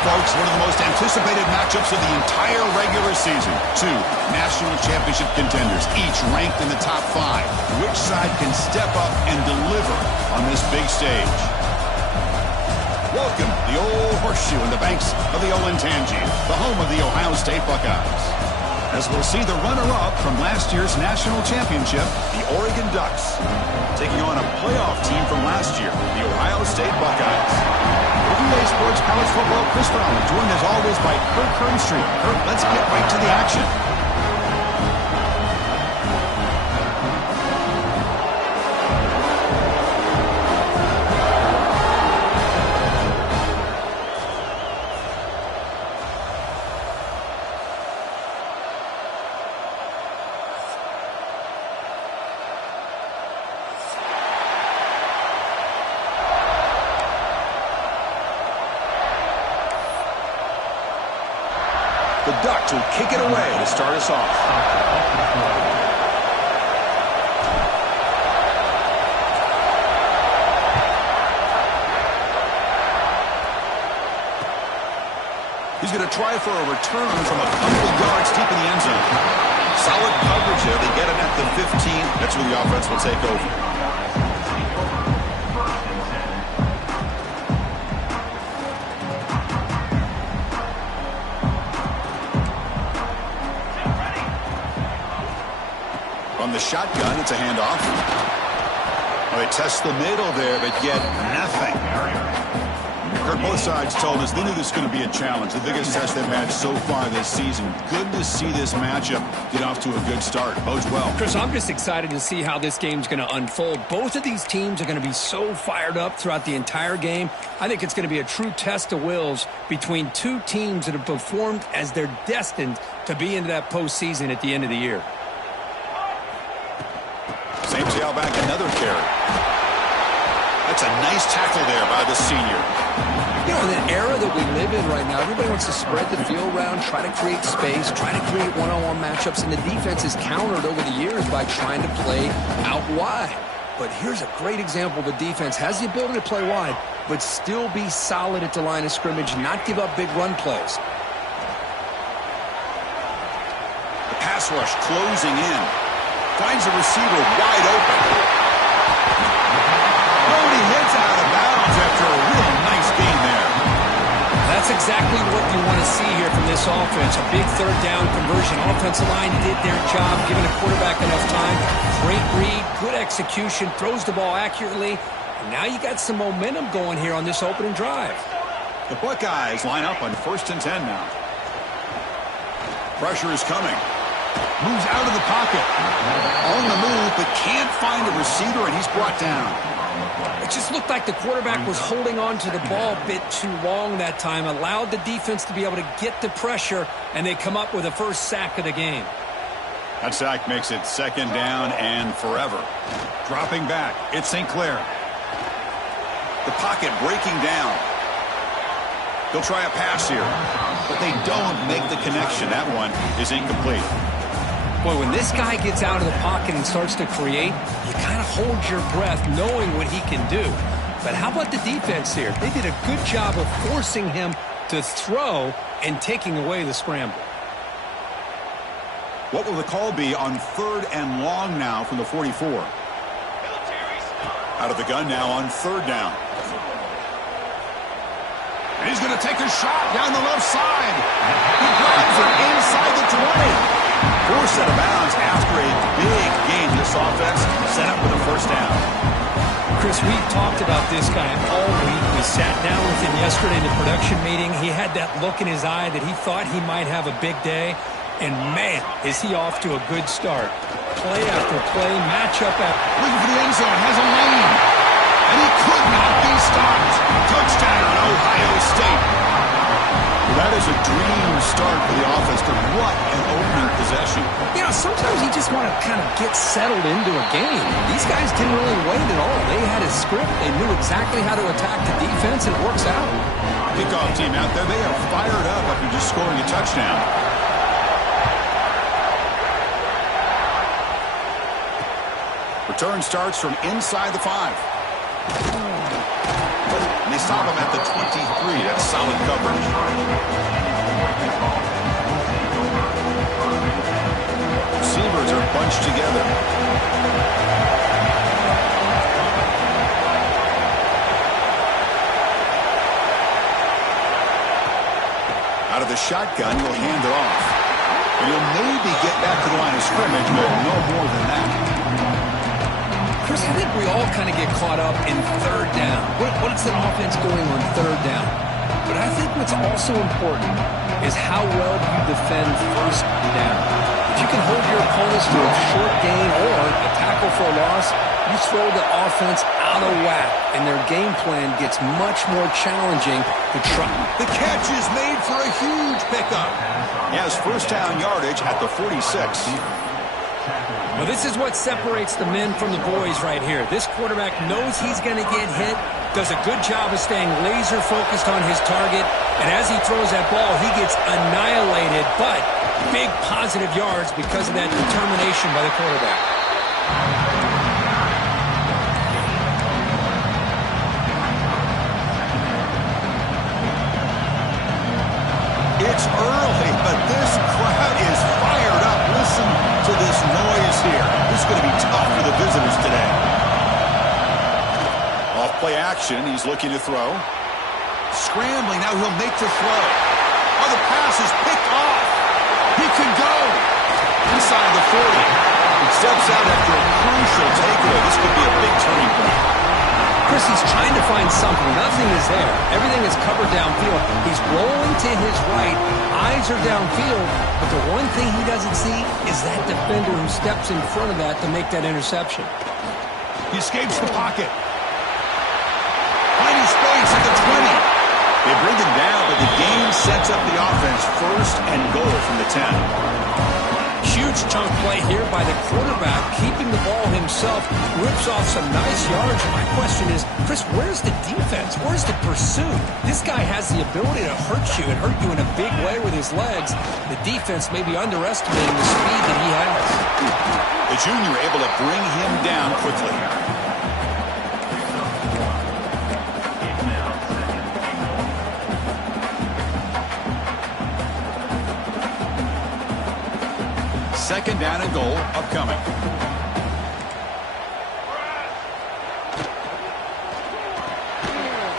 Folks, one of the most anticipated matchups of the entire regular season. Two national championship contenders, each ranked in the top 5. Which side can step up and deliver on this big stage? Welcome to the old horseshoe in the banks of the Olentangy, the home of the Ohio State Buckeyes. As we'll see the runner-up from last year's national championship, the Oregon Ducks, taking on a playoff team from last year, the Ohio State Buckeyes. EA Sports College Football, Chris Fowler, joined as always by Kirk Herbstreit. Kirk, let's get right to the action. The Ducks will kick it away to start us off. He's going to try for a return from a couple of yards deep in the end zone. Solid coverage there. They get it at the 15. That's where the offense will take over. From the shotgun, it's a handoff. Well, they test the middle there, but get nothing. Kirk, both sides told us they knew this was going to be a challenge, the biggest test they've had so far this season. Good to see this matchup get off to a good start. Bodes well. Chris, I'm just excited to see how this game's going to unfold. Both of these teams are going to be so fired up throughout the entire game. I think it's going to be a true test of wills between two teams that have performed as they're destined to be into that postseason at the end of the year. Same tailback, another carry. That's a nice tackle there by the senior. You know, in the era that we live in right now, everybody wants to spread the field around, try to create space, try to create one-on-one matchups, and the defense is countered over the years by trying to play out wide. But here's a great example. The defense has the ability to play wide, but still be solid at the line of scrimmage, not give up big run plays. The pass rush closing in. Finds the receiver wide open. Oh, he hits out of bounds after a real nice gain there. That's exactly what you want to see here from this offense. A big third down conversion. Offensive line did their job, giving the quarterback enough time. Great read, good execution, throws the ball accurately. And now you got some momentum going here on this opening drive. The Buckeyes line up on 1st and 10 now. Pressure is coming. Moves out of the pocket. On the move, but can't find a receiver, and he's brought down. It just looked like the quarterback was holding on to the ball a bit too long that time. Allowed the defense to be able to get the pressure, and they come up with the first sack of the game. That sack makes it 2nd down and forever. Dropping back, it's St. Clair. The pocket breaking down. They'll try a pass here, but they don't make the connection. That one is incomplete. Boy, when this guy gets out of the pocket and starts to create, you kind of hold your breath knowing what he can do. But how about the defense here? They did a good job of forcing him to throw and taking away the scramble. What will the call be on 3rd and long now from the 44? Out of the gun now on 3rd down. And he's going to take a shot down the left side. He grabs it inside the 20. Forced out of bounds after a big gain. This offense set up with a 1st down. Chris, we've talked about this guy all week. We sat down with him yesterday in the production meeting. He had that look in his eye that he thought he might have a big day. And, man, is he off to a good start. Play after play, matchup after... Looking for the end zone, has a lane. And he could not be stopped. Touchdown, Ohio State. That is a dream start for the offense, but what an opening possession. You know, sometimes you just want to kind of get settled into a game. These guys didn't really wait at all. They had a script. They knew exactly how to attack the defense, and it works out. Kickoff team out there. They are fired up after just scoring a touchdown. Return starts from inside the 5. And they stop him at the 23. That's solid coverage. Receivers are bunched together. Out of the shotgun, he'll hand it off. And he'll maybe get back to the line of scrimmage, but no more than that. Chris, I think we all kind of get caught up in third down. What's an offense doing on third down? But I think what's also important is how well you defend first down. If you can hold your opponents to a short gain or a tackle for a loss, you throw the offense out of whack, and their game plan gets much more challenging to try. The catch is made for a huge pickup. He has first down yardage at the 46. Well, this is what separates the men from the boys right here. This quarterback knows he's going to get hit, does a good job of staying laser focused on his target, and as he throws that ball, he gets annihilated, but big positive yards because of that determination by the quarterback. It's early, but this crowd is fired up. Listen to this noise here. This is going to be tough for the visitors today. Off play action, he's looking to throw. Scrambling, now he'll make the throw. Oh, the pass is picked off. He can go inside the 40. He steps out after a crucial takeaway. This could be a big turning point. Chris, he's trying to find something. Nothing is there. Everything is covered downfield. He's rolling to his right. Eyes are downfield. But the one thing he doesn't see is that defender who steps in front of that to make that interception. He escapes the pocket. Finding space at the 20. They bring him down, but the game sets up the offense first and goal from the 10. Huge chunk play here by the quarterback, keeping the ball himself, rips off some nice yards. My question is, Chris, where's the defense? Where's the pursuit? This guy has the ability to hurt you and hurt you in a big way with his legs. The defense may be underestimating the speed that he has. The junior able to bring him down quickly. Second down and goal upcoming.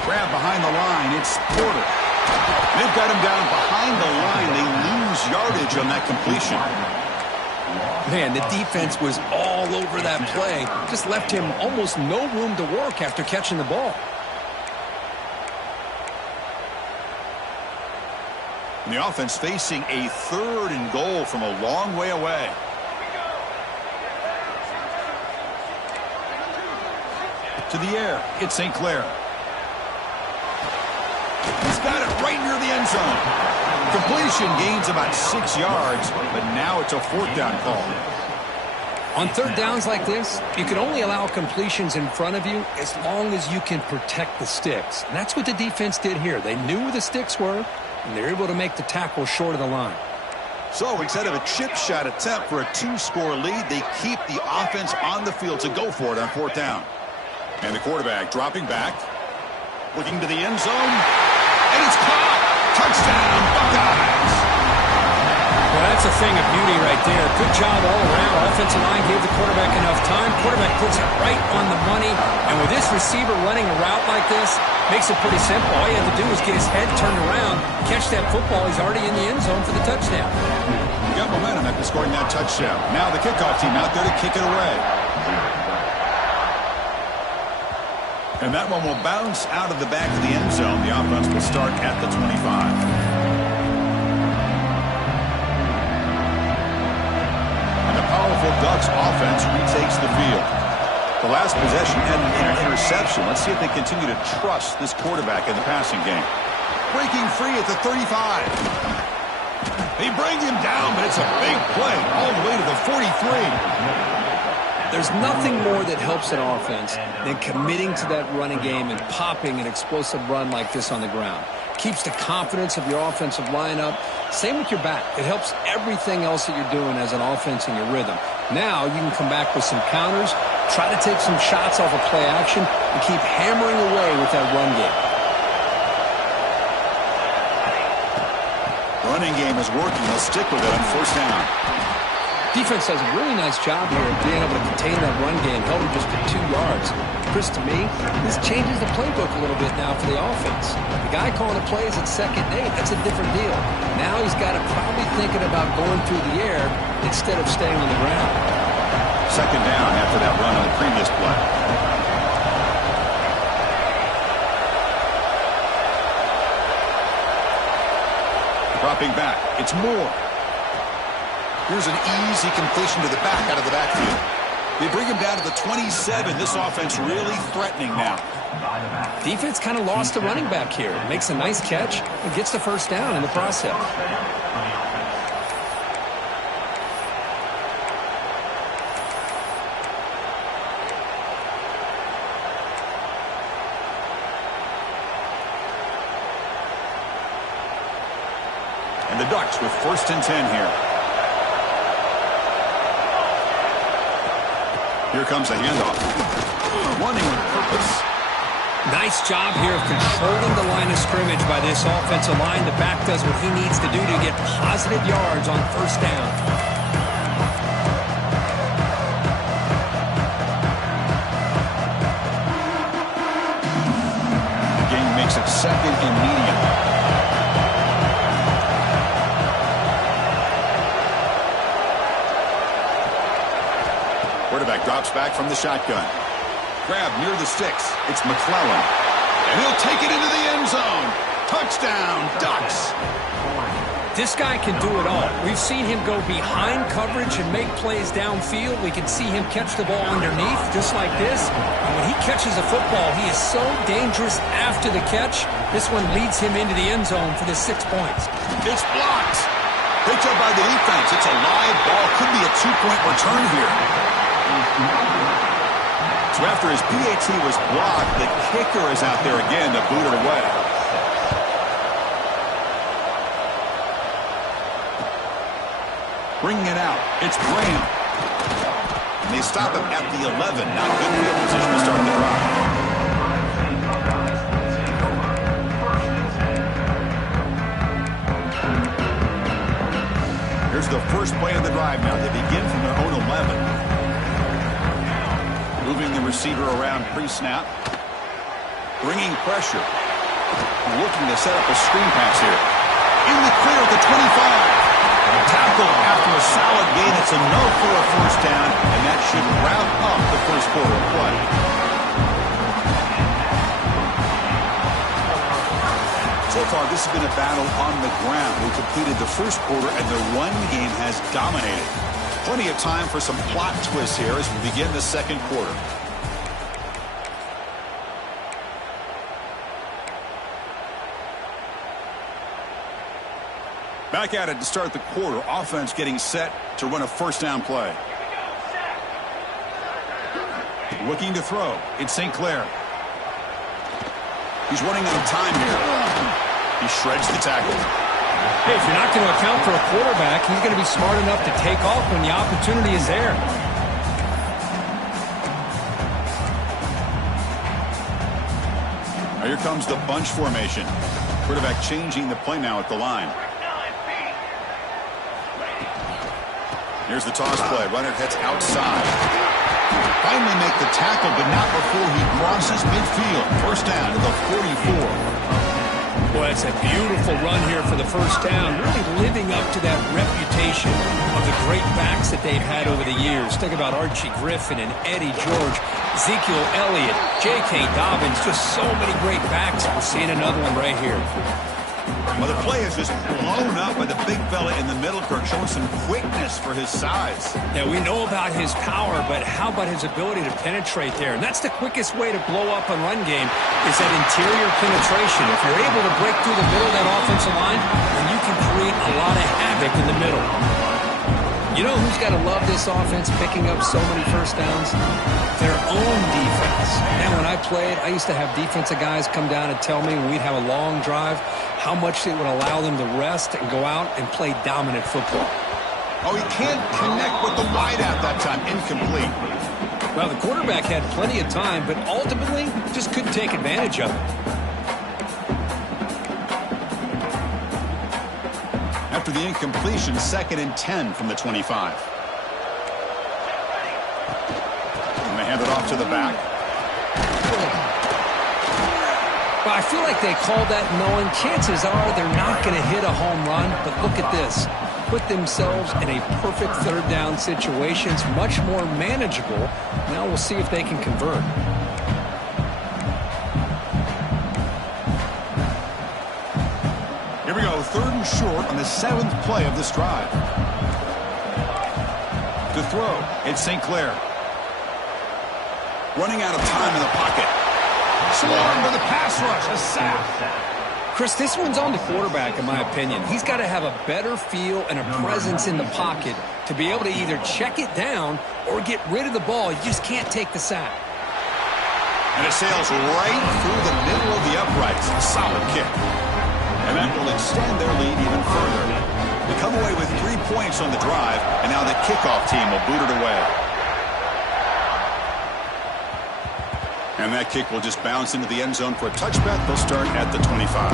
Grab behind the line. It's Porter. They've got him down behind the line. They lose yardage on that completion. Man, the defense was all over that play. Just left him almost no room to work after catching the ball. And the offense facing a third and goal from a long way away. To the air, it's St. Clair. He's got it right near the end zone. Completion gains about 6 yards, but now it's a fourth down call. On third downs like this, you can only allow completions in front of you as long as you can protect the sticks. And that's what the defense did here. They knew where the sticks were, and they're able to make the tackle short of the line. So instead of a chip shot attempt for a 2-score lead, they keep the offense on the field to go for it on fourth down. And the quarterback dropping back, looking to the end zone, and it's caught. Touchdown, Buckeyes. Well, that's a thing of beauty right there. Good job all around. Offensive line gave the quarterback enough time. Quarterback puts it right on the money. And with this receiver running a route like this, makes it pretty simple. All you have to do is get his head turned around, catch that football. He's already in the end zone for the touchdown. You got momentum after scoring that touchdown. Now the kickoff team out there to kick it away. And that one will bounce out of the back of the end zone. The offense will start at the 25. And the powerful Ducks offense retakes the field. The last possession ended in an interception. Let's see if they continue to trust this quarterback in the passing game. Breaking free at the 35. They bring him down, but it's a big play all the way to the 43. There's nothing more that helps an offense than committing to that running game and popping an explosive run like this on the ground. Keeps the confidence of your offensive lineup. Same with your back. It helps everything else that you're doing as an offense in your rhythm. Now you can come back with some counters, try to take some shots off of play action, and keep hammering away with that run game. Running game is working. They'll stick with it on first down. Defense does a really nice job here of being able to contain that run game, held him just at 2 yards. Chris, to me, this changes the playbook a little bit now for the offense. The guy calling the plays at 2nd and 8, that's a different deal. Now he's got to probably thinking about going through the air instead of staying on the ground. 2nd down after that run on the previous play. Dropping back, it's Moore. Here's an easy completion to the back out of the backfield. They bring him down to the 27. This offense really threatening now. Defense kind of lost the running back here. Makes a nice catch and gets the first down in the process. And the Ducks with 1st and 10 here. Here comes the handoff. Running with purpose. Nice job here of controlling the line of scrimmage by this offensive line. The back does what he needs to do to get positive yards on first down. The game makes it 2nd and medium. Quarterback drops back from the shotgun. Grab near the sticks. It's McClellan. And he'll take it into the end zone. Touchdown, Ducks. This guy can do it all. We've seen him go behind coverage and make plays downfield. We can see him catch the ball underneath, just like this. And when he catches a football, he is so dangerous after the catch. This one leads him into the end zone for the 6 points. It's blocked. Picked up by the defense. It's a live ball. Could be a 2-point return here. So after his PAT was blocked, the kicker is out there again to boot it away. Bringing it out, it's Graham. And they stop him at the 11. Now good field position to start the drive. Here's the first play of the drive now. They begin from their own 11. Moving the receiver around pre-snap. Bringing pressure. Looking to set up a screen pass here. In the clear at the 25. Tackle after a solid gain. It's enough for a first down, and that should wrap up the first quarter of play. So far, this has been a battle on the ground. We completed the first quarter, and the run game has dominated. Plenty of time for some plot twists here as we begin the second quarter. Back at it to start the quarter. Offense getting set to run a first down play. Looking to throw. It's St. Clair. He's running out of time here. He shreds the tackle. Hey, if you're not going to account for a quarterback, he's going to be smart enough to take off when the opportunity is there. Now here comes the bunch formation. Quarterback changing the play now at the line. Here's the toss play. Runner heads outside. Finally make the tackle, but not before he crosses midfield. First down to the 44. Boy, it's a beautiful run here for the first down, really living up to that reputation of the great backs that they've had over the years. Think about Archie Griffin and Eddie George, Ezekiel Elliott, J.K. Dobbins, just so many great backs. We're seeing another one right here. Well, the play is just blown up by the big fella in the middle, Kirk, showing some quickness for his size. Yeah, we know about his power, but how about his ability to penetrate there? And that's the quickest way to blow up a run game is that interior penetration. If you're able to break through the middle of that offensive line, then you can create a lot of havoc in the middle. You know who's got to love this offense picking up so many first downs? Their own defense. Man, when I played, I used to have defensive guys come down and tell me when we'd have a long drive how much it would allow them to rest and go out and play dominant football. Oh, he can't connect with the wideout that time. Incomplete. Well, the quarterback had plenty of time, but ultimately just couldn't take advantage of it. After the incompletion, 2nd and 10 from the 25. And they hand it off to the back. Well, I feel like they called that knowing chances are they're not going to hit a home run, but look at this. Put themselves in a perfect third down situation. It's much more manageable. Now we'll see if they can convert. Here we go, 3rd and short on the 7th play of this drive. To throw, it's St. Clair. Running out of time in the pocket. Swarmed with the pass rush, a sack. Chris, this one's on the quarterback, in my opinion. He's got to have a better feel and a presence in the pocket to be able to either check it down or get rid of the ball. You just can't take the sack. And it sails right through the middle of the uprights. A solid kick. And that will extend their lead even further. They come away with 3 points on the drive, and now the kickoff team will boot it away. And that kick will just bounce into the end zone for a touchback. They'll start at the 25.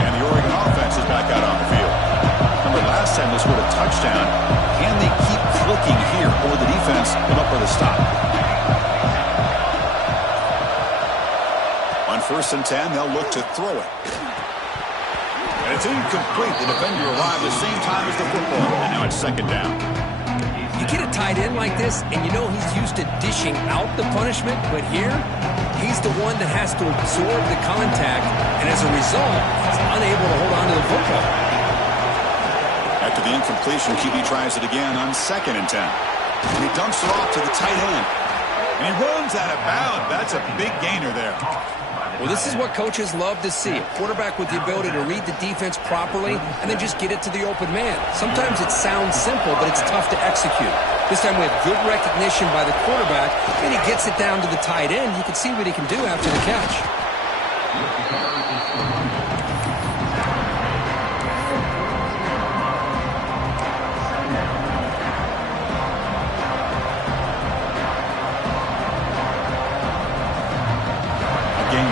And the Oregon offense is back out on the field. Remember, last time they scored a touchdown. Can they keep clicking here, or the defense come up with a stop? On 1st and 10, they'll look to throw it. And it's incomplete. The defender arrived the same time as the football, and now it's 2nd down. You get a tight end like this, and you know he's used to dishing out the punishment, but here, he's the one that has to absorb the contact, and as a result, he's unable to hold on to the football. After the incompletion, QB tries it again on 2nd and 10. And he dumps it off to the tight end. And he runs out of bounds. That's a big gainer there. Well, this is what coaches love to see. A quarterback with the ability to read the defense properly and then just get it to the open man. Sometimes it sounds simple, but it's tough to execute. This time we have good recognition by the quarterback, and he gets it down to the tight end. You can see what he can do after the catch.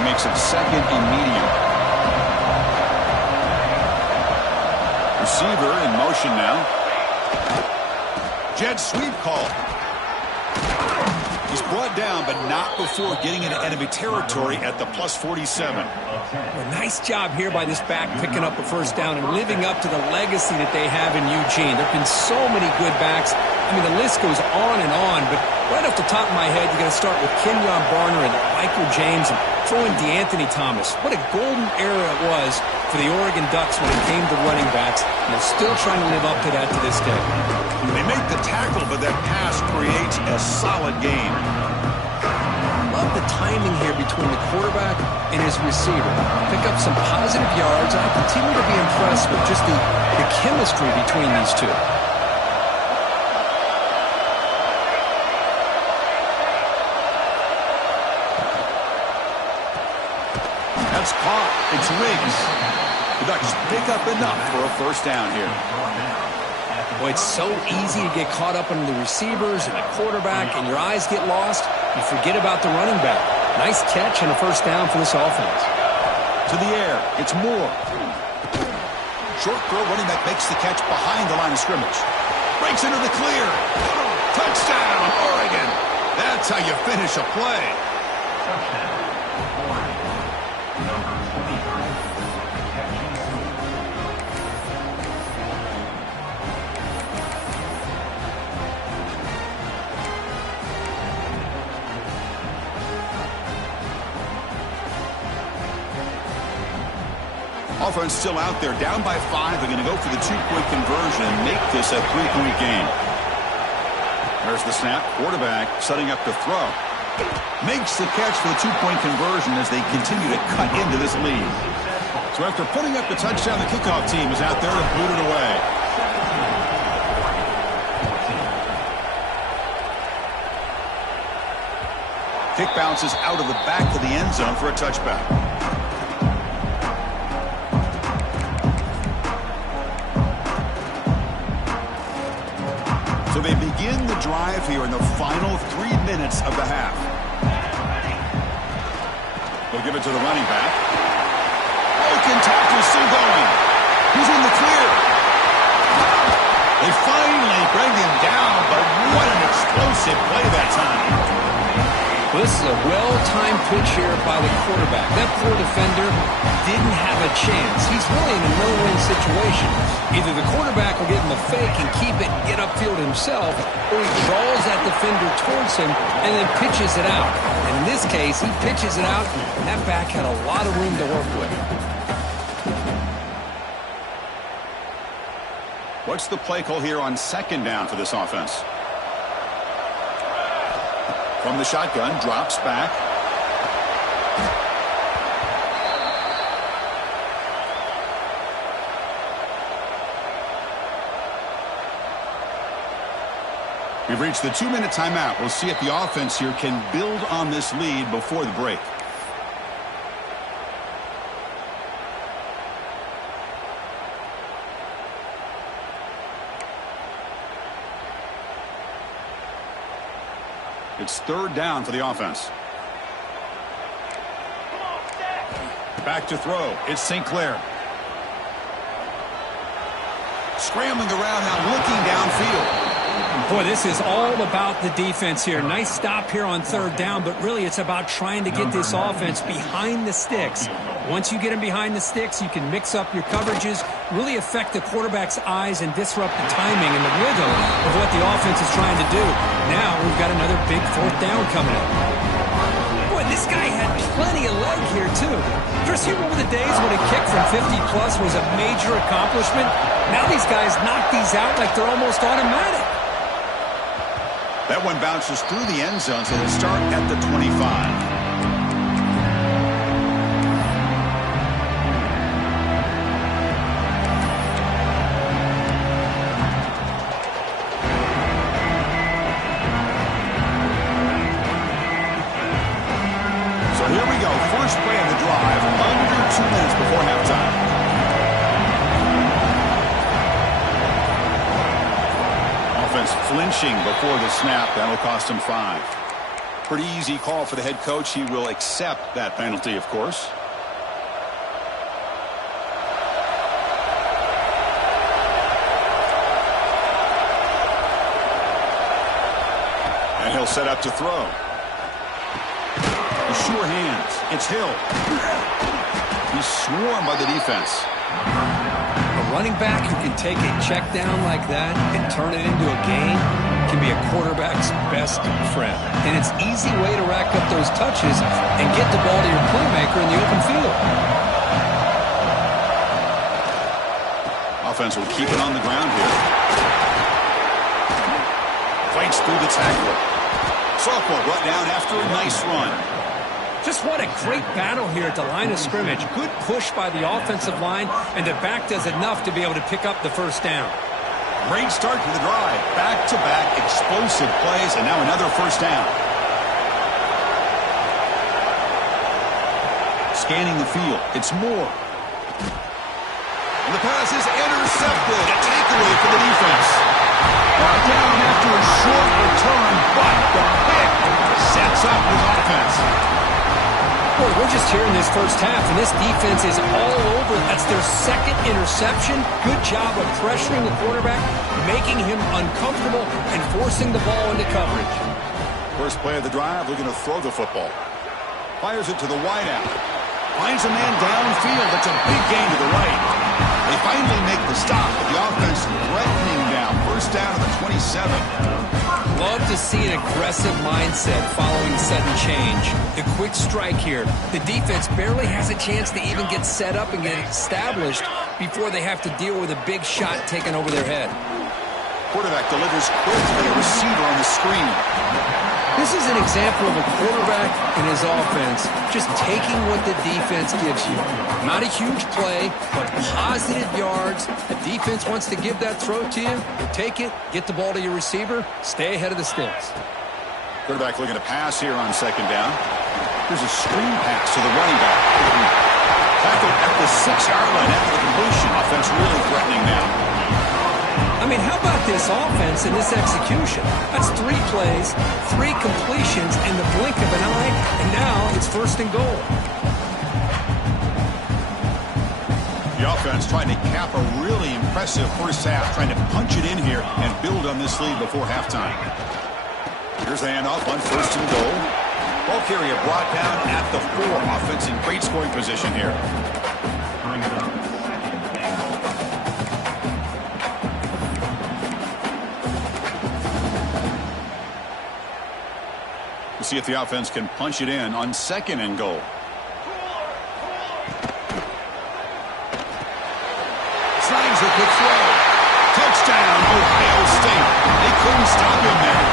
Makes it 2nd and medium. Receiver in motion now. Jet sweep call. He's brought down, but not before getting into enemy territory at the +47. Well, nice job here by this back picking up a first down and living up to the legacy that they have in Eugene. There have been so many good backs. I mean, the list goes on and on, but right off the top of my head, you got to start with Kenyon Barner and Michael James and throw in DeAnthony Thomas. What a golden era it was for the Oregon Ducks when it came to running backs, and they're still trying to live up to that to this day. They make the tackle, but that pass creates a solid gain. Love the timing here between the quarterback and his receiver. Pick up some positive yards. I continue to be impressed with just the chemistry between these two. That's caught. It's Riggs. The Ducks pick up enough for a first down here. Boy, it's so easy to get caught up in the receivers and the quarterback, and your eyes get lost. You forget about the running back. Nice catch and a first down for this offense. To the air. It's Moore. Short throw, running back makes the catch behind the line of scrimmage. Breaks into the clear. Touchdown, Oregon. That's how you finish a play. Offense still out there, down by 5. They're going to go for the 2-point conversion and make this a 3-point game. There's the snap. Quarterback setting up to throw. Makes the catch for the 2-point conversion as they continue to cut into this lead. So after putting up the touchdown, the kickoff team is out there to boot it away. Kick bounces out of the back of the end zone for a touchback. So they begin the drive here in the final 3 minutes of the half. They'll give it to the running back. Broken tackle still going. He's in the clear. They finally bring him down, but what an explosive play that time. Well, this is a well-timed pitch here by the quarterback. That poor defender didn't have a chance. He's really in a no-win situation. Either the quarterback will give him a fake and keep it and get upfield himself, or he draws that defender towards him and then pitches it out. And in this case, he pitches it out, and that back had a lot of room to work with. What's the play call here on 2nd down for this offense? From the shotgun, drops back. We've reached the 2-minute timeout. We'll see if the offense here can build on this lead before the break. It's 3rd down for the offense. Back to throw. It's St. Clair. Scrambling around now, looking downfield. Boy, this is all about the defense here. Nice stop here on 3rd down, but really it's about trying to get this offense behind the sticks. Once you get them behind the sticks, you can mix up your coverages, really affect the quarterback's eyes and disrupt the timing and the rhythm of what the offense is trying to do. Now we've got another big 4th down coming up. Boy, this guy had plenty of leg here, too. Chris, you remember the days when a kick from 50-plus was a major accomplishment? Now these guys knock these out like they're almost automatic. That one bounces through the end zone, so they'll start at the 25. So here we go. First play of the drive, under 2 minutes before halftime. Flinching before the snap. That'll cost him 5. Pretty easy call for the head coach. He will accept that penalty, of course. And he'll set up to throw. The sure hands. It's Hill. He's swarmed by the defense. Running back who can take a check down like that and turn it into a gain can be a quarterback's best friend. And it's an easy way to rack up those touches and get the ball to your playmaker in the open field. Offense will keep it on the ground here. Fights through the tackle. Sophomore brought down after a nice run. Just what a great battle here at the line of scrimmage. Good push by the offensive line, and the back does enough to be able to pick up the 1st down. Great start to the drive. Back-to-back explosive plays, and now another 1st down. Scanning the field. It's Moore. And the pass is intercepted. A takeaway for the defense. Brought down after a short return, but the pick sets up his offense. Boy, we're just here in this first half, and this defense is all over. That's their second interception. Good job of pressuring the quarterback, making him uncomfortable, and forcing the ball into coverage. First play of the drive, looking to throw the football. Fires it to the wideout. Finds a man downfield. That's a big gain to the right. They finally make the stop, but the offense threatening down. First down to the 27. Love to see an aggressive mindset following sudden change. The quick strike here. The defense barely has a chance to even get set up and get established before they have to deal with a big shot taken over their head. Quarterback delivers quickly, a receiver on the screen. This is an example of a quarterback and his offense just taking what the defense gives you. Not a huge play, but positive yards. The defense wants to give that throw to you. You take it, get the ball to your receiver, stay ahead of the sticks. Quarterback looking to pass here on second down. There's a screen pass to the running back. Tackled at the 6-yard line after the completion. Offense really threatening now. I mean, how about this offense and this execution? That's 3 plays, 3 completions in the blink of an eye, and now it's first and goal. The offense trying to cap a really impressive first half, trying to punch it in here and build on this lead before halftime. Here's the handoff on first and goal. Ball carrier brought down at the 4. Offense in great scoring position here. See if the offense can punch it in on second and goal. Slides the quick throw. Touchdown, Ohio State. They couldn't stop him there.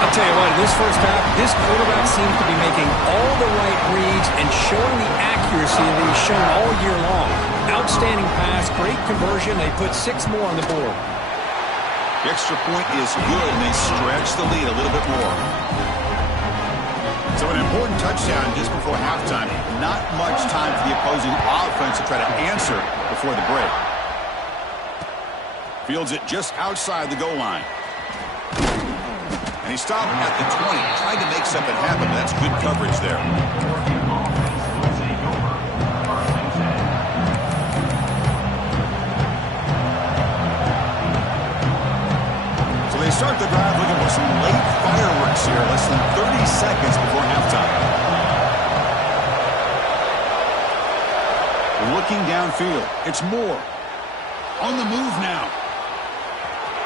I'll tell you what, in this first half, this quarterback seems to be making all the right reads and showing the accuracy that he's shown all year long. Outstanding pass, great conversion. They put 6 more on the board. The extra point is good, and they stretch the lead a little bit more. So an important touchdown just before halftime. Not much time for the opposing offense to try to answer before the break. Fields it just outside the goal line. And he stopped at the 20, trying to make something happen, but that's good coverage there. So they start the drive looking for some late fireworks here, less than 30 seconds before halftime. Looking downfield, it's Moore. On the move now.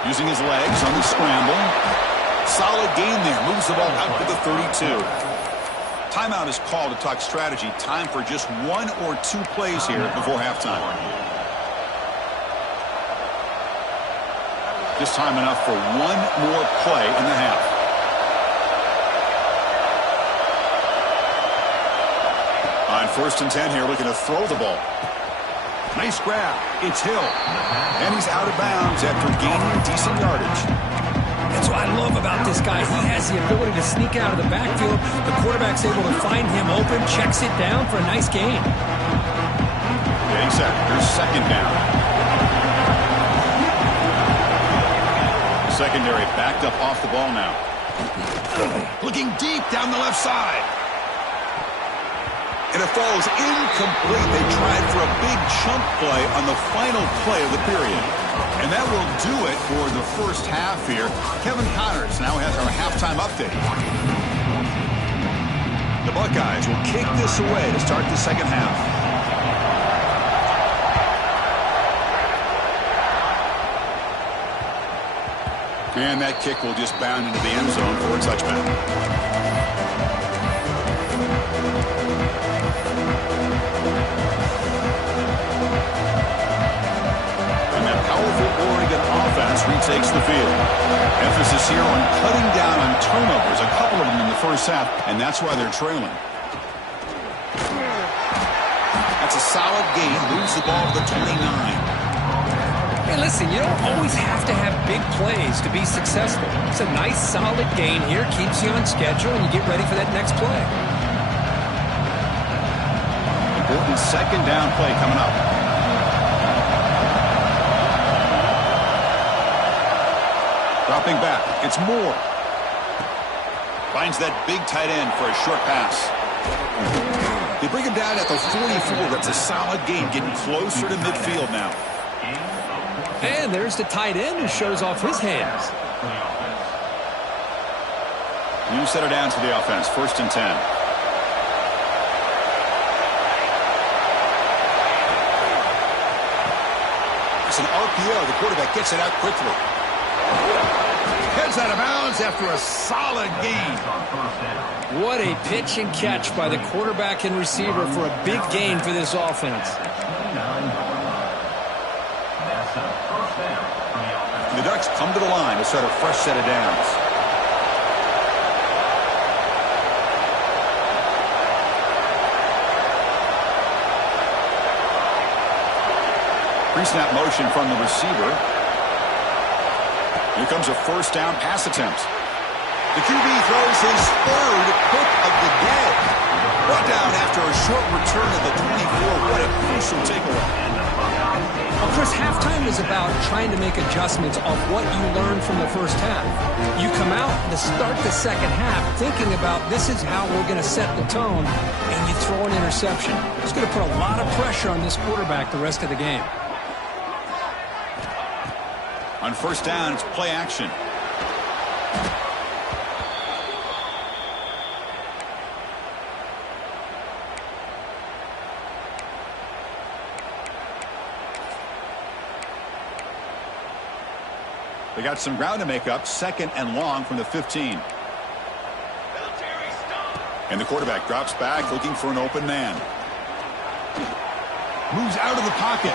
Using his legs on the scramble. Solid gain there, moves the ball out to the 32. Timeout is called to talk strategy. Time for just 1 or 2 plays here before halftime. Just time enough for 1 more play in the half. On first and 10 here, looking to throw the ball. Nice grab. It's Hill. And he's out of bounds after gaining decent yardage. That's what I love about this guy. He has the ability to sneak out of the backfield. The quarterback's able to find him open, checks it down for a nice gain. Getting set. Here's second down. Secondary backed up off the ball now. Looking deep down the left side. And it falls incomplete. They tried for a big chunk play on the final play of the period. And that will do it for the first half here. Kevin Connors now has our halftime update. The Buckeyes will kick this away to start the second half. And that kick will just bound into the end zone for a touchback. And that powerful Oregon offense retakes the field. Emphasis here on cutting down on turnovers, a couple of them in the first half, and that's why they're trailing. That's a solid gain, moves the ball to the 29. Hey, listen, you don't always have to have big plays to be successful. It's a nice, solid gain here, keeps you on schedule, and you get ready for that next play. Important second down play coming up. Dropping back, it's Moore. Finds that big tight end for a short pass. They bring him down at the 44. That's a solid gain, getting closer to midfield now. And there's the tight end who shows off his hands. You set her down to the offense. 1st and 10. It's an RPO. The quarterback gets it out quickly. Heads out of bounds after a solid gain. What a pitch and catch by the quarterback and receiver for a big gain for this offense. The Ducks come to the line to start a fresh set of downs. Pre-snap motion from the receiver. Here comes a 1st down pass attempt. The QB throws his 3rd pick of the day. Brought down after a short return of the 24. What a crucial takeaway. Well, Chris, halftime is about trying to make adjustments off what you learned from the first half. You come out to start the second half thinking about this is how we're going to set the tone, and you throw an interception. It's going to put a lot of pressure on this quarterback the rest of the game. On 1st down, it's play action. They got some ground to make up. 2nd and long from the 15. And the quarterback drops back looking for an open man. Moves out of the pocket.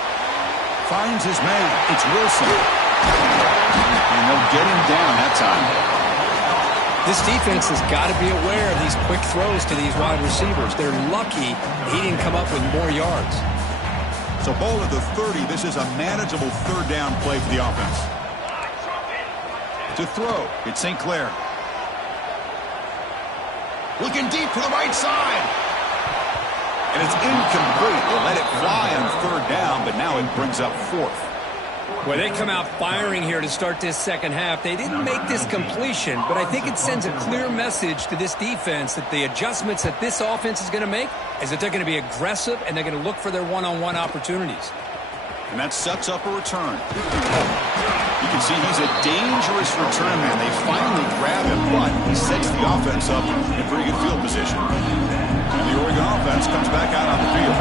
Finds his man. It's Wilson. And they'll get him down that time. This defense has got to be aware of these quick throws to these wide receivers. They're lucky he didn't come up with more yards. So ball at the 30. This is a manageable 3rd down play for the offense. To throw, it's St. Clair. Looking deep for the right side. And it's incomplete. They let it fly on 3rd down, but now it brings up 4th. Well, they come out firing here to start this second half. They didn't make this completion, but I think it sends a clear message to this defense that the adjustments that this offense is going to make is that they're going to be aggressive and they're going to look for their one-on-one opportunities. And that sets up a return. You can see he's a dangerous return man. They finally grab him, but he sets the offense up in pretty good field position. And the Oregon offense comes back out on the field.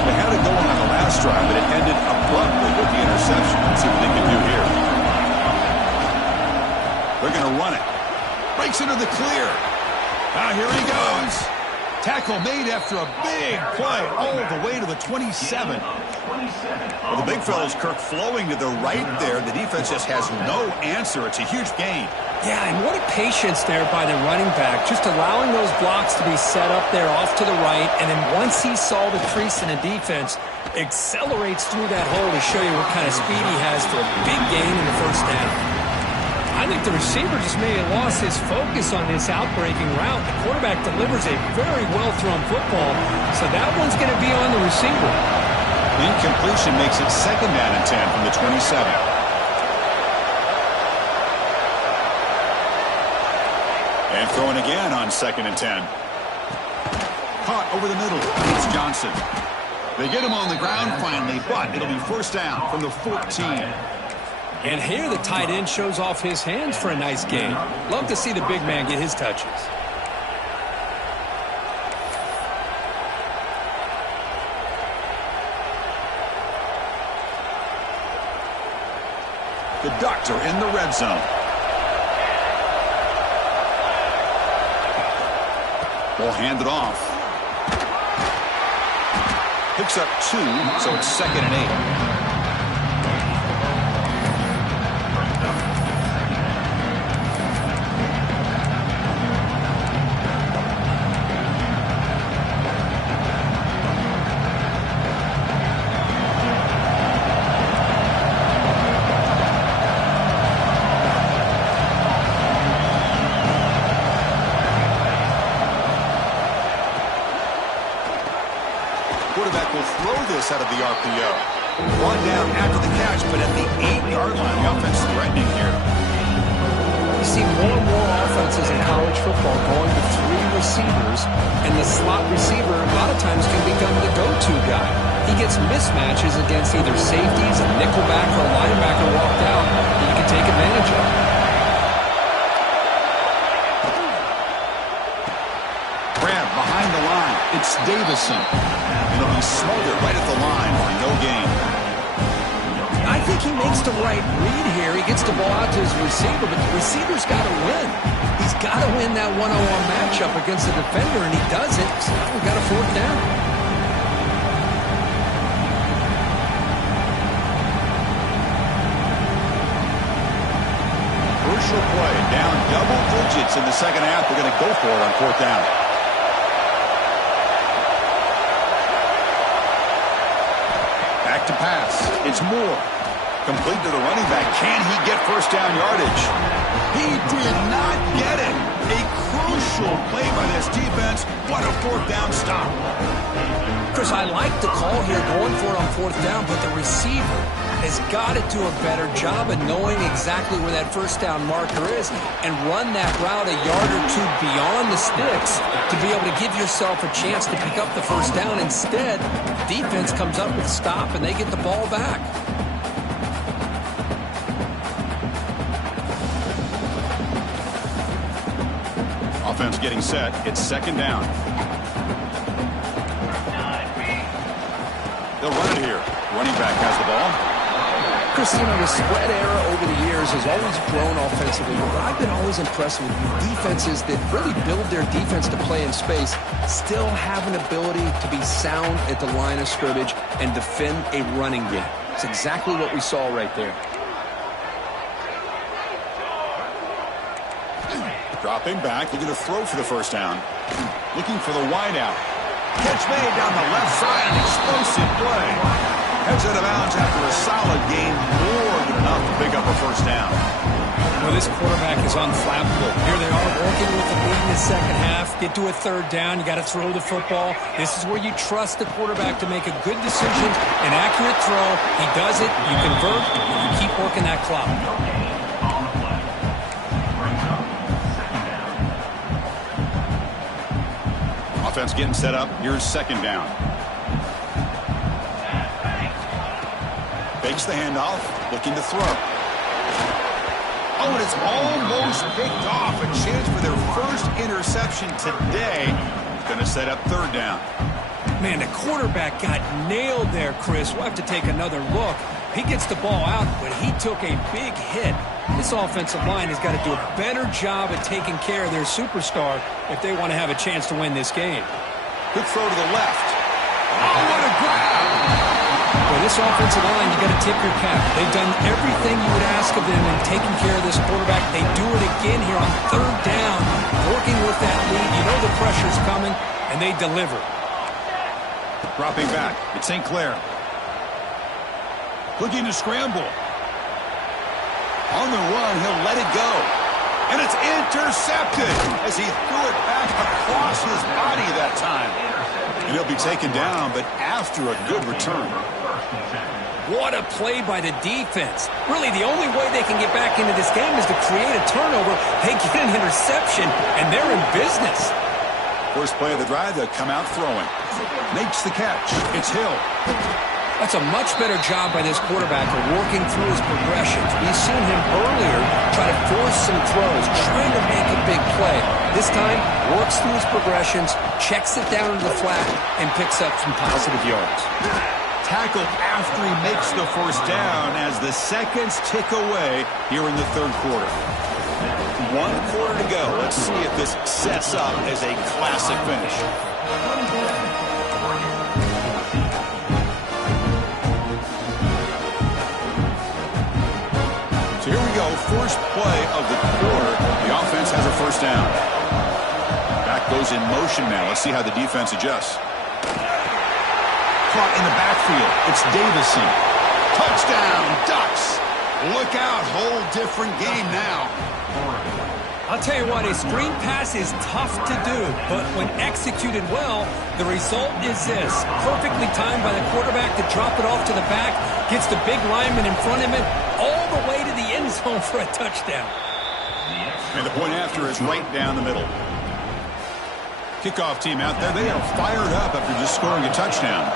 They had it going on the last drive, but it ended abruptly with the interception. Let's see what they can do here. They're going to run it. Breaks into the clear. Now here he goes. Tackle made after a big play all the way to the 27. Well, the big fella's Kirk flowing to the right there. The defense just has no answer. It's a huge gain. Yeah, and what a patience there by the running back, just allowing those blocks to be set up there off to the right, and then once he saw the crease in the defense, accelerates through that hole to show you what kind of speed he has for a big gain in the 1st down. I think the receiver just may have lost his focus on this outbreaking route. The quarterback delivers a very well-thrown football, so that one's going to be on the receiver. The incompletion makes it 2nd down and 10 from the 27. And throwing again on 2nd and 10. Caught over the middle. It's Johnson. They get him on the ground finally, but it'll be 1st down from the 14. And here the tight end shows off his hands for a nice gain. Love to see the big man get his touches. The Ducks are in the red zone. Ball handed off. Picks up 2, so it's 2nd and 8. Quarterback will throw this out of the RPO. Brought down after the catch, but at the 8-yard line, the offense is threatening here. You see more and more offenses in college football going to 3 receivers and the slot receiver a lot of times can become the go-to guy. He gets mismatches against either safeties, a nickelback, or a linebacker walked out that you can take advantage of. Grab behind the line. It's Davison. It'll be smothered right at the line for no gain. I think he makes the right read here. He gets the ball out to his receiver, but the receiver's got to win. He's got to win that one-on-one matchup against the defender, and he doesn't. So now we've got a fourth down. Crucial play. Down double digits in the second half. They're going to go for it on fourth down. Back to pass. It's Moore. Complete to the running back. Can he get first down yardage? He did not get it. A crucial play by this defense. What a fourth down stop. Chris, I like the call here going for it on fourth down, but the receiver has got to do a better job of knowing exactly where that first down marker is and run that route a yard or two beyond the sticks to be able to give yourself a chance to pick up the first down. Instead, defense comes up with a stop and they get the ball back. Offense getting set. It's second down. They'll run it here. Running back has the ball. Christina, the spread era over the years has always grown offensively, but I've been always impressed with defenses that really build their defense to play in space, still have an ability to be sound at the line of scrimmage and defend a running game. It's exactly what we saw right there. Dropping back, looking to throw for the first down. Looking for the wide out. Catch made down the left side, an explosive play. Heads out of bounds after a solid game, more than enough to pick up a first down. Well, this quarterback is unflappable. Here they are working with the lead in the second half. Get to a third down, you got to throw the football. This is where you trust the quarterback to make a good decision, an accurate throw. He does it, you convert, and you keep working that clock. Offense getting set up. Here's second down. Fakes the handoff. Looking to throw. Oh, and it's almost picked off. A chance for their first interception today. Going to set up third down. Man, the quarterback got nailed there, Chris. We'll have to take another look. He gets the ball out, but he took a big hit. This offensive line has got to do a better job at taking care of their superstar if they want to have a chance to win this game. Good throw to the left. Oh, what a grab! Well, this offensive line, you got to tip your cap. They've done everything you would ask of them in taking care of this quarterback. They do it again here on third down, working with that lead. You know the pressure's coming, and they deliver. Dropping back. It's St. Clair. Looking to scramble. On the run, he'll let it go. And it's intercepted as he threw it back across his body that time. And he'll be taken down, but after a good return. What a play by the defense. Really, the only way they can get back into this game is to create a turnover. They get an interception, and they're in business. First play of the drive, they'll come out throwing. Makes the catch. It's Hill. That's a much better job by this quarterback of working through his progressions. We've seen him earlier try to force some throws, trying to make a big play. This time, works through his progressions, checks it down to the flat, and picks up some positive yards. Tackled after he makes the first down as the seconds tick away here in the third quarter. 1 quarter to go. Let's see if this sets up as a classic finish. So here we go. First play of the quarter. The offense has a first down. Back goes in motion now. Let's see how the defense adjusts. Caught in the backfield. It's Davison. Touchdown, Ducks. Look out. Whole different game now. I'll tell you what, a screen pass is tough to do, but when executed well, the result is this. Perfectly timed by the quarterback to drop it off to the back, gets the big lineman in front of him, all the way to the end zone for a touchdown. And the point after is right down the middle. Kickoff team out there, they are fired up after just scoring a touchdown.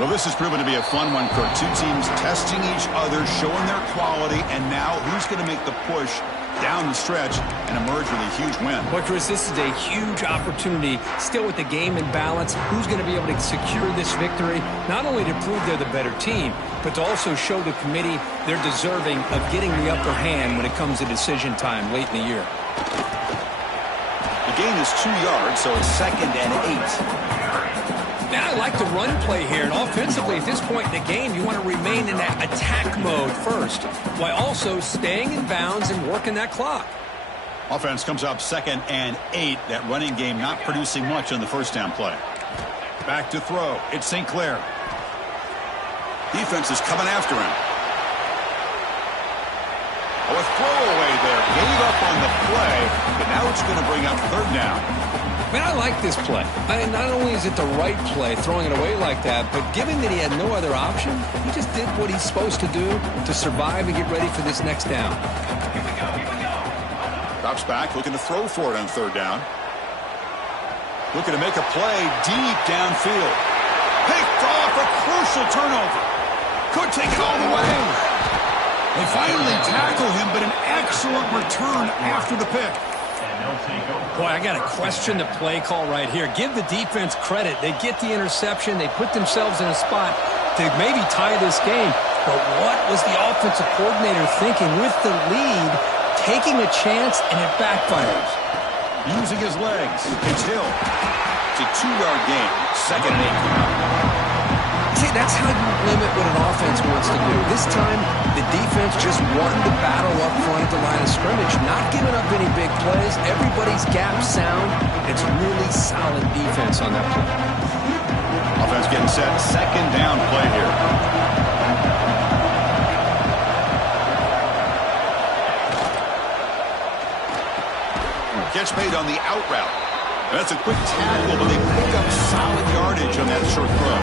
Well, this has proven to be a fun one, Kurt. Two teams testing each other, showing their quality, and now who's going to make the push down the stretch and emerge with a huge win? Well, Chris, this is a huge opportunity. Still with the game in balance, who's going to be able to secure this victory, not only to prove they're the better team, but to also show the committee they're deserving of getting the upper hand when it comes to decision time late in the year. The gain is 2 yards, so it's 2nd and 8. Now I like the run play here, and offensively at this point in the game, you want to remain in that attack mode first, while also staying in bounds and working that clock. Offense comes up 2nd and 8. That running game not producing much on the first down play. Back to throw. It's St. Clair. Defense is coming after him. Oh, a throwaway there. Gave up on the play, but now it's going to bring up 3rd down. Man, I like this play. I mean, not only is it the right play, throwing it away like that, but given that he had no other option, he just did what he's supposed to do to survive and get ready for this next down. Here we go. Drops back, looking to throw for it on 3rd down. Looking to make a play deep downfield. Picked off, a crucial turnover. Could take it all the way. They finally tackle him, but an excellent return after the pick. Boy, I got to question the play call right here. Give the defense credit. They get the interception. They put themselves in a spot to maybe tie this game. But what was the offensive coordinator thinking with the lead, taking a chance, and it backfires? Using his legs. It's Hill. It's a 2-yard gain. 2nd and 8. See, that's how you limit what an offense wants to do. This time, the defense just wanted to battle up front at the line of scrimmage, not giving up any big plays. Everybody's gap sound. It's really solid defense on that play. Offense getting set. 2nd down play here. Catch made on the out route. That's a quick tackle, but they pick up solid yardage on that short throw.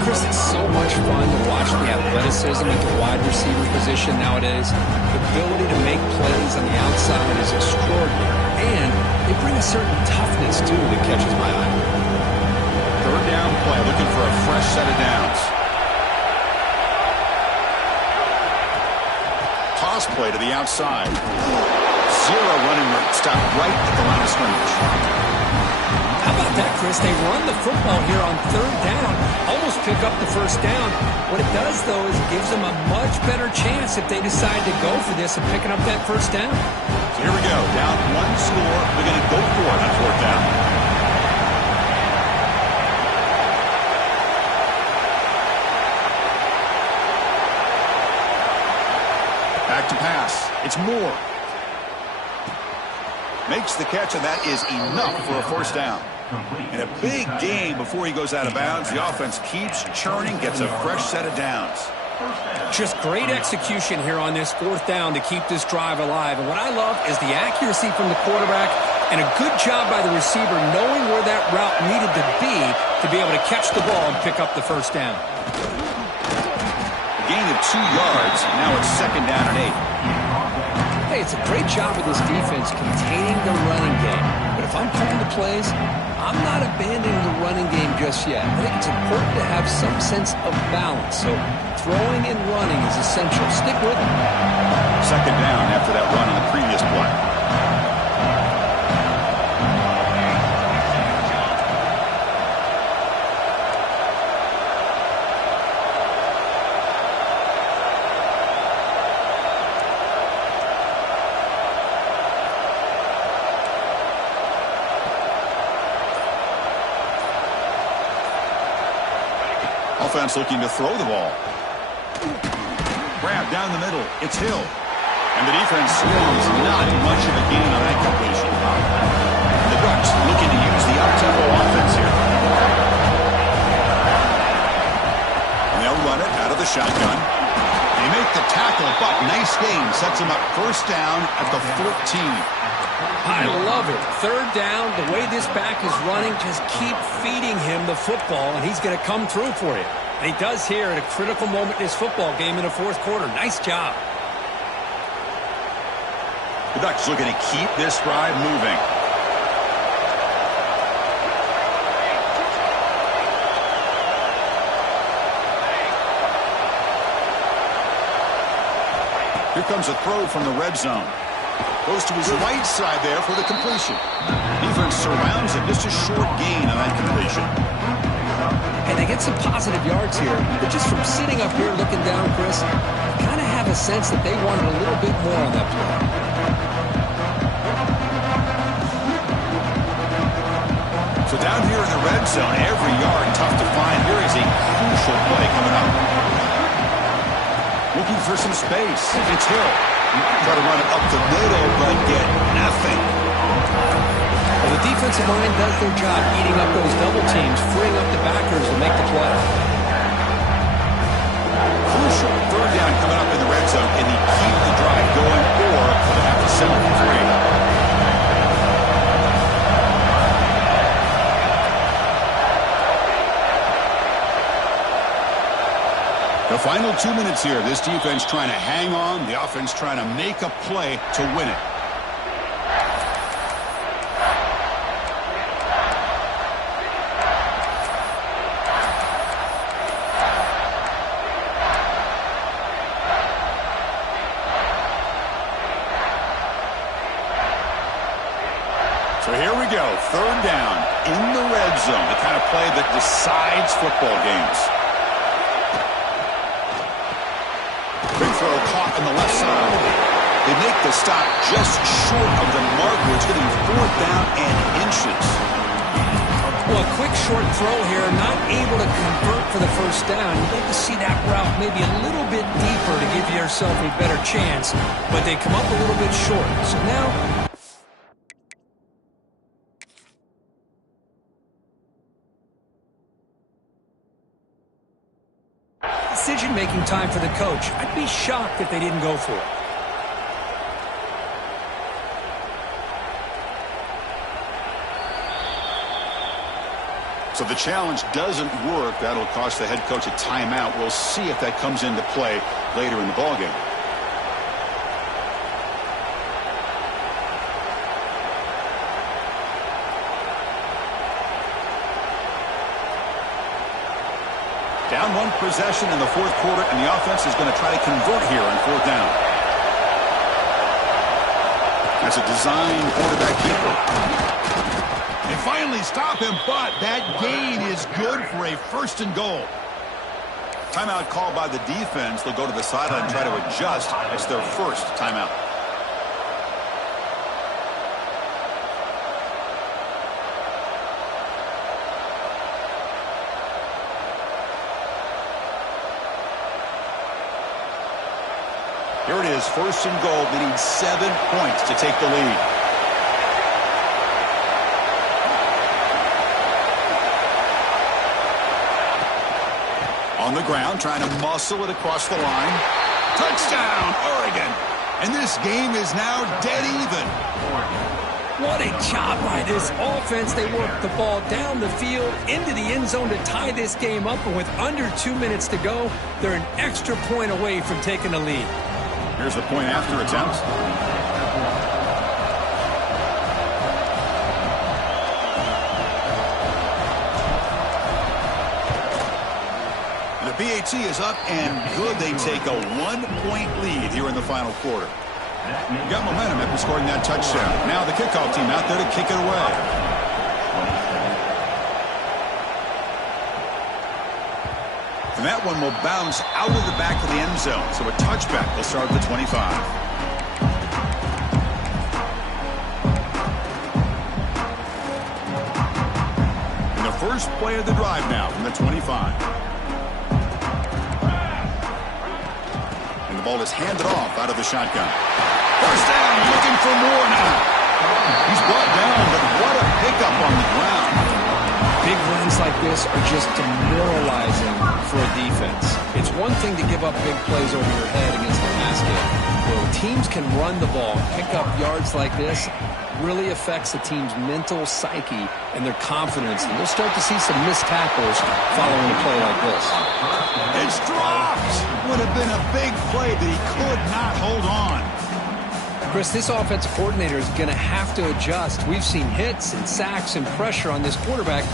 Chris, it's so much fun to watch the athleticism at the wide receiver position nowadays. The ability to make plays on the outside is extraordinary, and they bring a certain toughness, too, that catches my eye. 3rd down play, looking for a fresh set of downs. Toss play to the outside. 0 running room. Stop right at the line of scrimmage. How about that, Chris? They run the football here on 3rd down, almost pick up the first down. What it does, though, is it gives them a much better chance if they decide to go for this and picking up that first down. So here we go. Down 1 score. They're going to go for it on 4th down. Back to pass. It's Moore. Makes the catch, and that is enough for a 1st down. And a big game before he goes out of bounds. The offense keeps churning, gets a fresh set of downs. Just great execution here on this 4th down to keep this drive alive. And what I love is the accuracy from the quarterback and a good job by the receiver knowing where that route needed to be able to catch the ball and pick up the 1st down. A gain of 2 yards. Now it's 2nd down and 8. Hey, it's a great job of this defense containing the running game. But if I'm calling the plays, I'm not abandoning the running game just yet. I think it's important to have some sense of balance. So throwing and running is essential. Stick with it. 2nd down after that run on the previous play. Offense looking to throw the ball. Grab down the middle. It's Hill. And the defense sees not much of a gain on that completion. The Ducks looking to use the up-tempo offense here. And they'll run it out of the shotgun. They make the tackle, but nice game. Sets him up 1st down at the 14. I love it. 3rd down, the way this back is running, just keep feeding him the football, and he's going to come through for you. And he does here at a critical moment in his football game in the 4th quarter. Nice job. The Ducks looking to keep this drive moving. Here comes a throw from the red zone. Goes to his right side there for the completion. Defense surrounds it. Just a short gain on that completion. And they get some positive yards here. But just from sitting up here looking down, Chris, I kind of have a sense that they wanted a little bit more on that play. So down here in the red zone, every yard tough to find. Here is a crucial play coming up. Looking for some space. It's Hill. Try to run it up the middle, but get nothing. Well, the defensive line does their job eating up those double teams, freeing up the backers to make the play. Crucial third down coming up in the red zone. Can he keep the drive going, or will they have to settle for 3? The final 2 minutes here. This defense trying to hang on. The offense trying to make a play to win it. So here we go. Third down in the red zone. The kind of play that decides football games. Big throw caught on the left side. They make the stop just short of the marker. It's going to be 4th down and inches. Well, a quick short throw here, not able to convert for the first down. You'd like to see that route maybe a little bit deeper to give yourself a better chance, but they come up a little bit short. So now decision-making time for the coach. I'd be shocked if they didn't go for it. So the challenge doesn't work. That'll cost the head coach a timeout. We'll see if that comes into play later in the ballgame. Down 1 possession in the 4th quarter, and the offense is going to try to convert here on 4th down. That's a design quarterback keeper. They finally stop him, but that gain is good for a 1st and goal. Timeout called by the defense. They'll go to the sideline and try to adjust. It's their first timeout. Here it is, 1st and goal. They need 7 points to take the lead. On the ground, trying to muscle it across the line. Touchdown, Oregon. And this game is now dead even. What a job by this offense. They work the ball down the field into the end zone to tie this game up. And with under 2 minutes to go, they're an extra point away from taking the lead. Here's the point after attempt. The BAT is up and good. They take a 1-point lead here in the final quarter. Got momentum after scoring that touchdown. Now the kickoff team out there to kick it away. And that one will bounce out of the back of the end zone. So a touchback will start at the 25. And the first play of the drive now from the 25. And the ball is handed off out of the shotgun. First down, looking for more now. He's brought down, but what a pickup on the ground. Big runs like this are just demoralizing for a defense. It's one thing to give up big plays over your head against the pass game. When teams can run the ball, pick up yards like this, really affects the team's mental psyche and their confidence. And you'll start to see some missed tackles following a play like this. It's dropped. Would have been a big play, but he could not hold on. Chris, this offensive coordinator is going to have to adjust. We've seen hits and sacks and pressure on this quarterback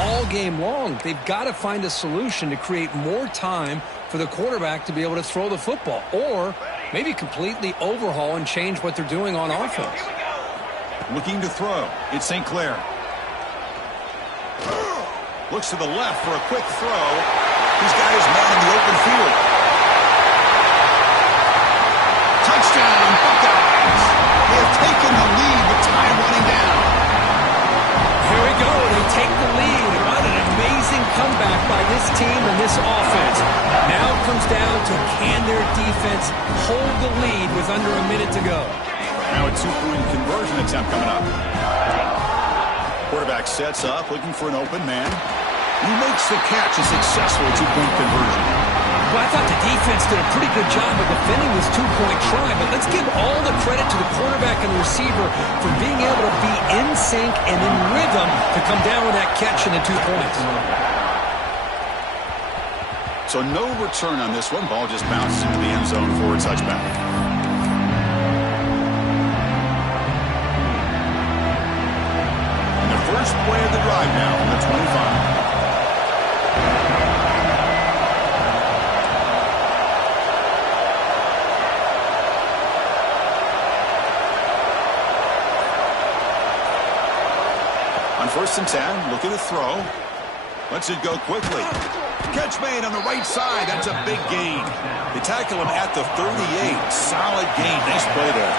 all game long. They've got to find a solution to create more time for the quarterback to be able to throw the football, or maybe completely overhaul and change what they're doing on offense. Looking to throw. It's St. Clair. Looks to the left for a quick throw. He's got his man in the open field. Touchdown, Buckeyes. They have taken the lead with time running down. Here we go. They take the lead. What an amazing comeback by this team and this offense. Now it comes down to can their defense hold the lead with under a minute to go. Now a two-point conversion attempt coming up. Quarterback sets up, looking for an open man. He makes the catch, a successful two-point conversion. Well, I thought the defense did a pretty good job of defending this two-point try, but let's give all the credit to the quarterback and the receiver for being able to be in sync and in rhythm to come down with that catch and the 2 points. So no return on this one. Ball just bounces into the end zone for a touchback. And the first play of the drive now from the 25. On 1st and 10, looking to throw. Lets it go quickly. Catch made on the right side. That's a big gain. They tackle him at the 38. Solid gain. Nice play there.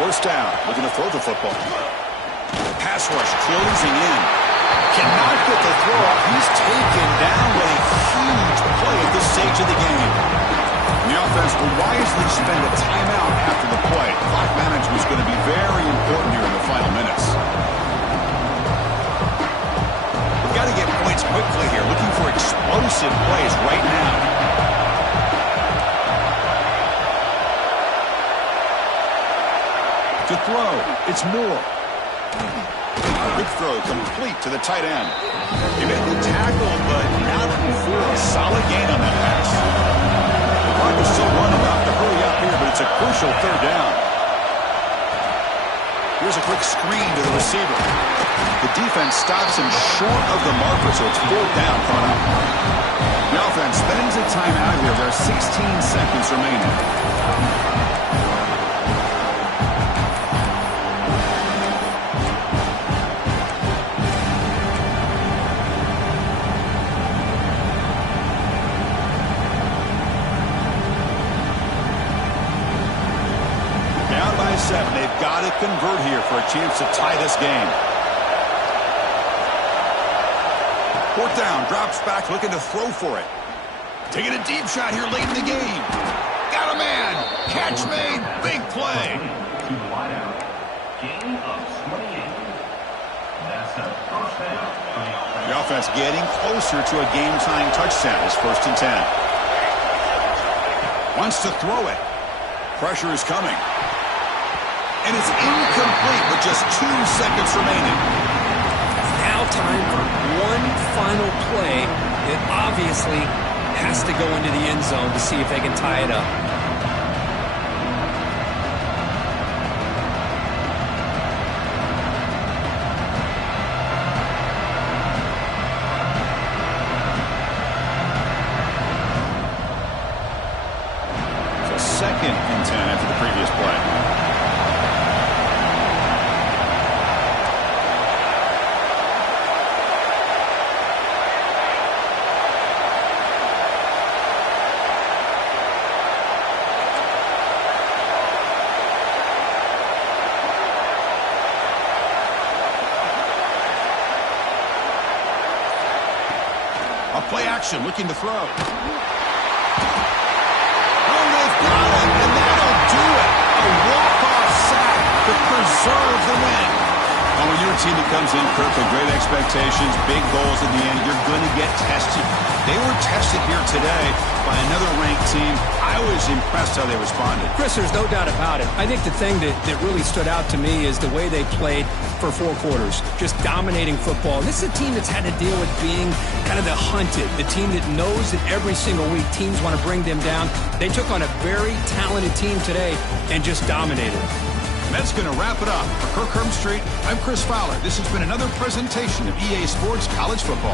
First down. Looking to throw the football. Pass rush closing in. Cannot get the throw off. He's taken down with a huge play at this stage of the game. And the offense will wisely spend a timeout after the play. Clock management is going to be very important here in the final minutes. We've got to get points quickly here. Looking for explosive plays right now. To throw, it's Moore. Quick throw complete to the tight end. He made the tackle, but not before a solid gain on that pass. The clock is still running. We'll have to hurry up here, but it's a crucial third down. Here's a quick screen to the receiver. The defense stops him short of the marker, so it's 4th down coming up. The offense spends a timeout here. There are 16 seconds remaining. They've got to convert here for a chance to tie this game. 4th down, drops back, looking to throw for it. Taking a deep shot here late in the game. Got a man. Catch made. Big play. The offense getting closer to a game-tying touchdown. It's 1st and 10. Wants to throw it. Pressure is coming. And it's incomplete with just 2 seconds remaining. Now time for one final play. It obviously has to go into the end zone to see if they can tie it up. So 2nd and 10 after the previous play. Play action, looking to throw. Oh, they've got it, and that'll do it. A walk-off sack to preserve the win. And when you're a team that comes in, Kirk, with great expectations, big goals in the end. You're going to get tested. They were tested here today by another ranked team. I was impressed how they responded. Chris, there's no doubt about it. I think the thing that really stood out to me is the way they played for 4 quarters, just dominating football. This is a team that's had to deal with being kind of the hunted, the team that knows that every single week teams want to bring them down. They took on a very talented team today and just dominated. That's going to wrap it up. For Kirk Herbstreit, I'm Chris Fowler. This has been another presentation of EA Sports College Football.